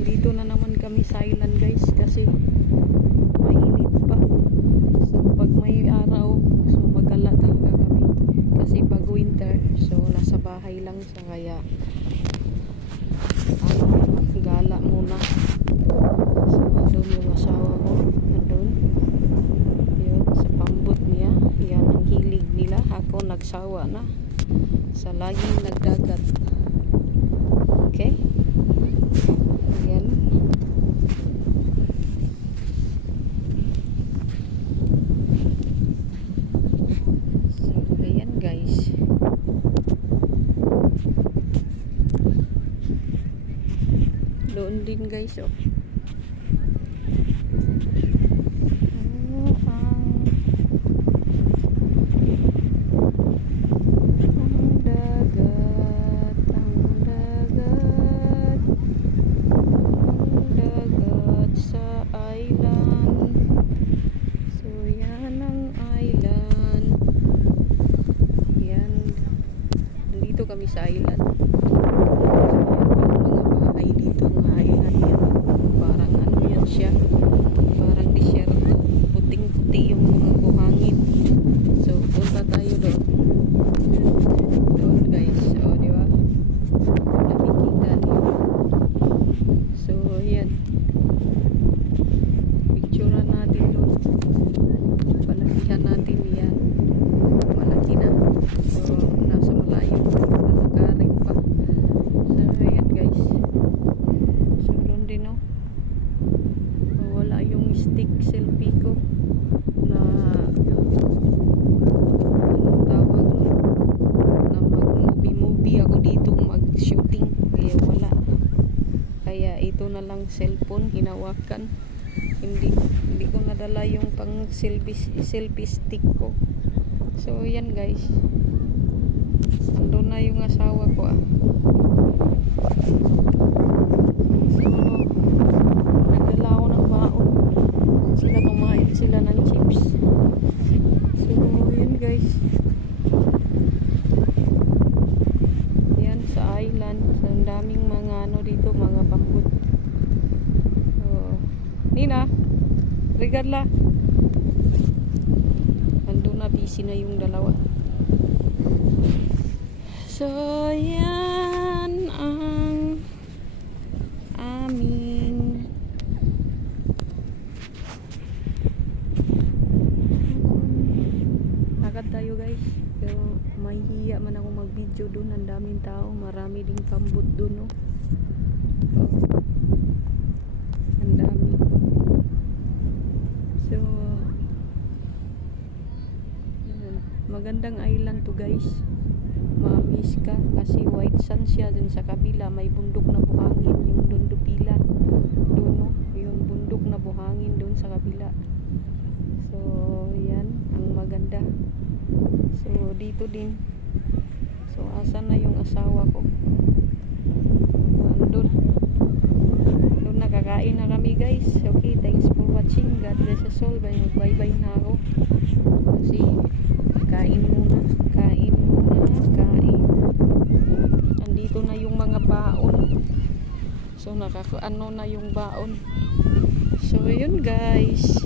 Nandito na naman kami sa island guys kasi mainit pa. So pag may araw, so magala talaga kami. Kasi pag winter, so nasa bahay lang sa kaya gala muna. So nandun yung asawa ko. Nandun. Yun, sa pambot niya. Yan ang hilig nila. Ako nagsawa na sa laging nagdagat. Okay? Ayan. So, ayan guys. Doon din guys, oh. Kami sa island. Mga bahay dito, mga island yan. Parang ano yan siya. Parang disyerto. Puting-puti yung mga buhangin. So, punta tayo doon. Doon guys. O, di ba? Nakikita niyo. So, yan. Picturean natin doon. Palakihan natin yan. Malaki na. So, nasa malayo pa. Lalakarin pa. So, ayan guys. So, doon din oh. Wala yung stick selfie ko na anong tawag no? Na mag-movie ako dito mag-shooting. Kaya wala. Kaya ito na lang cellphone. Hinawakan. Hindi ko nadala yung pang selfie stick ko. So, yan guys. Andun na yung asawa ko ah. So, nagdala ako ng baon. Sila kumain sila ng chips. So, yan guys. Yan sa island. So, ang daming mga ano dito, mga pambot. So, Nina, regala. Andun na, busy na yung dalawa. So, yan ang aming agad tayo guys. Pero may hiya man ako mag-video doon. Ang daming tao. Marami ding pambot doon. No? Oh. Ang dami. So, magandang island to guys. Ma-miss ka kasi white sand siya. Din sa kabila may bundok na buhangin yung Dondopila doon no? Yung bundok na buhangin doon sa kabila. So yan ang maganda. So dito din. So asan na yung asawa ko? Doon nakakain na kami guys. Okay, thanks for watching. God bless us all. Bye bye na ako kasi kain muna. Andito na yung mga baon. So nakakaano na yung baon. So yun guys.